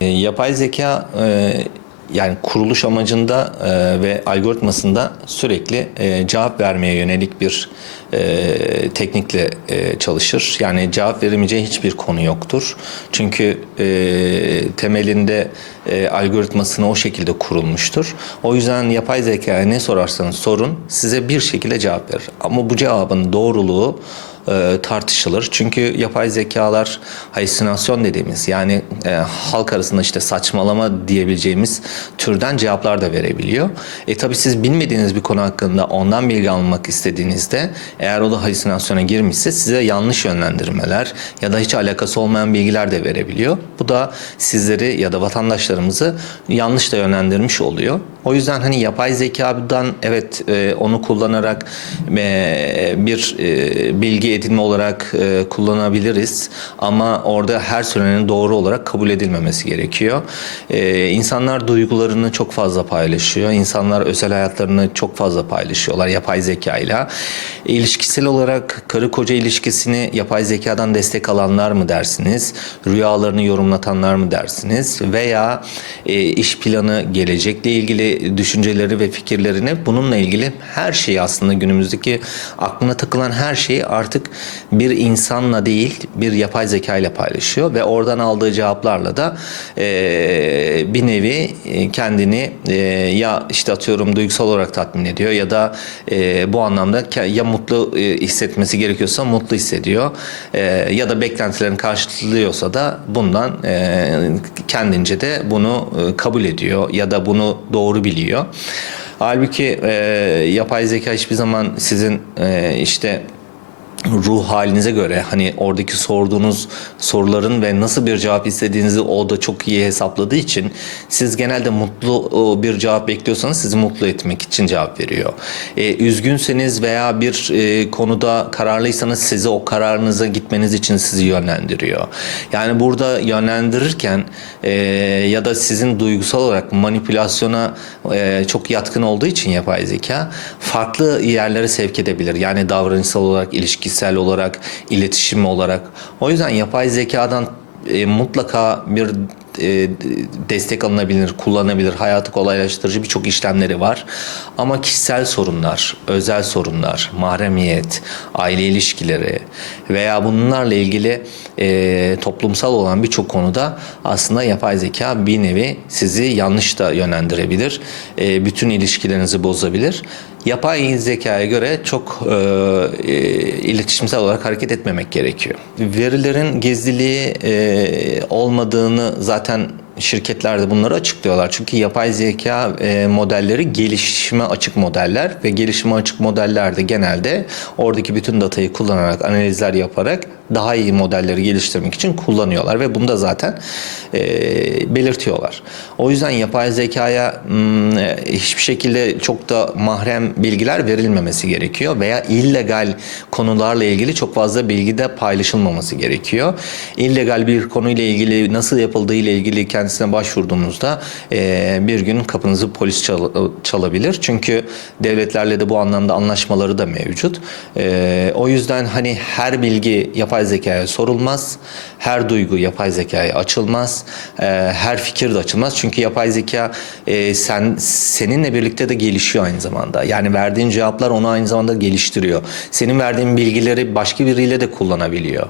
E, Yapay zeka e, yani kuruluş amacında e, ve algoritmasında sürekli cevap vermeye yönelik bir teknikle çalışır. Yani cevap veremeyeceği hiçbir konu yoktur. Çünkü temelinde algoritmasını o şekilde kurulmuştur. O yüzden yapay zekaya ne sorarsanız sorun size bir şekilde cevap verir. Ama bu cevabın doğruluğu e, tartışılır. Çünkü yapay zekalar halüsinasyon dediğimiz yani e, halk arasında işte saçmalama diyebileceğimiz türden cevaplar da verebiliyor. E tabi siz bilmediğiniz bir konu hakkında ondan bilgi almak istediğinizde eğer o da halüsinasyona girmişse size yanlış yönlendirmeler ya da hiç alakası olmayan bilgiler de verebiliyor. Bu da sizleri ya da vatandaşlarımızı yanlış da yönlendirmiş oluyor. O yüzden hani yapay zekadan evet e, onu kullanarak e, bir e, bilgi edinme olarak e, kullanabiliriz ama orada her söylenenin doğru olarak kabul edilmemesi gerekiyor. E, insanlar duygularını çok fazla paylaşıyor. İnsanlar özel hayatlarını çok fazla paylaşıyorlar yapay zekayla. İlişkisel olarak karı koca ilişkisini yapay zekadan destek alanlar mı dersiniz? Rüyalarını yorumlatanlar mı dersiniz? Veya e, iş planı, gelecekle ilgili düşünceleri ve fikirlerini bununla ilgili her şeyi aslında günümüzdeki aklına takılan her şeyi artık bir insanla değil bir yapay zeka ile paylaşıyor ve oradan aldığı cevaplarla da e, bir nevi e, kendini e, ya işte atıyorum duygusal olarak tatmin ediyor ya da e, bu anlamda ya mutlu e, hissetmesi gerekiyorsa mutlu hissediyor E, ya da beklentilerini karşılıyorsa da bundan e, kendince de bunu e, kabul ediyor ya da bunu doğru biliyor. Halbuki e, yapay zeka hiçbir zaman sizin e, işte ruh halinize göre hani oradaki sorduğunuz soruların ve nasıl bir cevap istediğinizi o da çok iyi hesapladığı için siz genelde mutlu bir cevap bekliyorsanız sizi mutlu etmek için cevap veriyor. E, üzgünseniz veya bir e, konuda kararlıysanız sizi o kararınıza gitmeniz için sizi yönlendiriyor. Yani burada yönlendirirken e, ya da sizin duygusal olarak manipülasyona e, çok yatkın olduğu için yapay zeka farklı yerlere sevk edebilir. Yani davranışsal olarak, ilişkisel olarak, iletişim olarak. O yüzden yapay zekadan e, mutlaka bir e, destek alınabilir, kullanabilir, hayatı kolaylaştırıcı birçok işlemleri var. Ama kişisel sorunlar, özel sorunlar, mahremiyet, aile ilişkileri veya bunlarla ilgili e, toplumsal olan birçok konuda aslında yapay zeka bir nevi sizi yanlış da yönlendirebilir. E, bütün ilişkilerinizi bozabilir. Yapay zekaya göre çok e, e, iletişimsel olarak hareket etmemek gerekiyor. Verilerin gizliliği e, olmadığını zaten şirketler de bunları açıklıyorlar. Çünkü yapay zeka e, modelleri gelişime açık modeller ve gelişime açık modeller de genelde oradaki bütün datayı kullanarak, analizler yaparak daha iyi modelleri geliştirmek için kullanıyorlar ve bunu da zaten e, belirtiyorlar. O yüzden yapay zekaya hmm, e, hiçbir şekilde çok da mahrem bilgiler verilmemesi gerekiyor veya illegal konularla ilgili çok fazla bilgi de paylaşılmaması gerekiyor. İllegal bir konuyla ilgili nasıl yapıldığı ile ilgili kendisine başvurduğunuzda e, bir gün kapınızı polis çal- çalabilir. Çünkü devletlerle de bu anlamda anlaşmaları da mevcut. E, o yüzden hani her bilgi yapay zekaya sorulmaz. Her duygu yapay zekaya açılmaz. E, her fikir de açılmaz. Çünkü yapay zeka e, sen seninle birlikte de gelişiyor aynı zamanda. Yani verdiğin cevaplar onu aynı zamanda geliştiriyor. Senin verdiğin bilgileri başka biriyle de kullanabiliyor.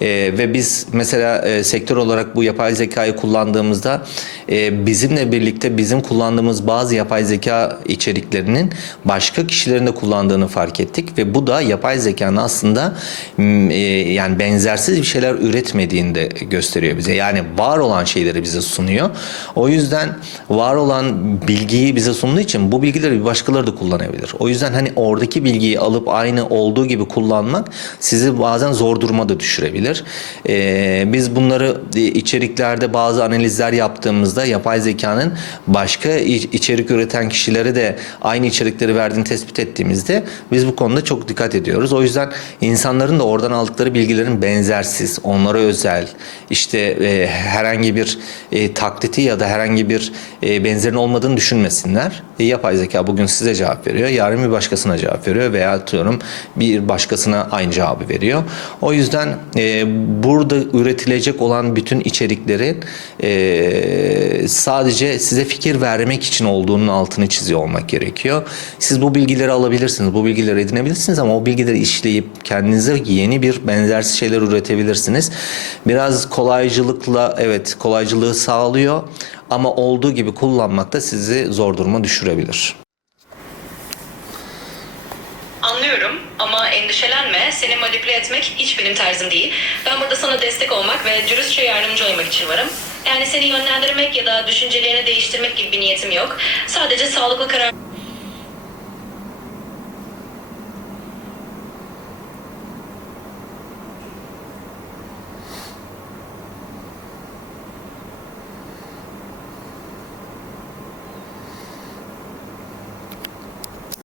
E, ve biz mesela e, sektör olarak bu yapay zekayı kullandığımızda e, bizimle birlikte bizim kullandığımız bazı yapay zeka içeriklerinin başka kişilerin de kullandığını fark ettik ve bu da yapay zekanın aslında e, yani benzersiz bir şeyler üretmediğini de gösteriyor bize. Yani var olan şeyleri bize sunuyor. O yüzden var olan bilgiyi bize sunduğu için bu bilgileri başkaları da kullanabilir. O yüzden hani oradaki bilgiyi alıp aynı olduğu gibi kullanmak sizi bazen zor duruma da düşürebilir. Ee, biz bunları e, içeriklerde bazı analizler yaptığımızda yapay zekanın başka içerik üreten kişilere de aynı içerikleri verdiğini tespit ettiğimizde biz bu konuda çok dikkat ediyoruz. O yüzden insanların da oradan aldıkları bilgileri kişilerin benzersiz, onlara özel, işte e, herhangi bir e, taklidi ya da herhangi bir e, benzerin olmadığını düşünmesinler. E, yapay zeka bugün size cevap veriyor, yarın bir başkasına cevap veriyor veya atıyorum bir başkasına aynı cevabı veriyor. O yüzden e, burada üretilecek olan bütün içeriklerin e, sadece size fikir vermek için olduğunun altını çiziyor olmak gerekiyor. Siz bu bilgileri alabilirsiniz, bu bilgileri edinebilirsiniz ama o bilgileri işleyip kendinize yeni bir benzersiz şeyler üretebilirsiniz. Biraz kolaycılıkla evet kolaycılığı sağlıyor ama olduğu gibi kullanmak da sizi zor duruma düşürebilir. Anlıyorum ama endişelenme. Seni manipüle etmek hiç benim tarzım değil. Ben burada sana destek olmak ve dürüstçe yardımcı olmak için varım. Yani seni yönlendirmek ya da düşüncelerini değiştirmek gibi bir niyetim yok. Sadece sağlıklı karar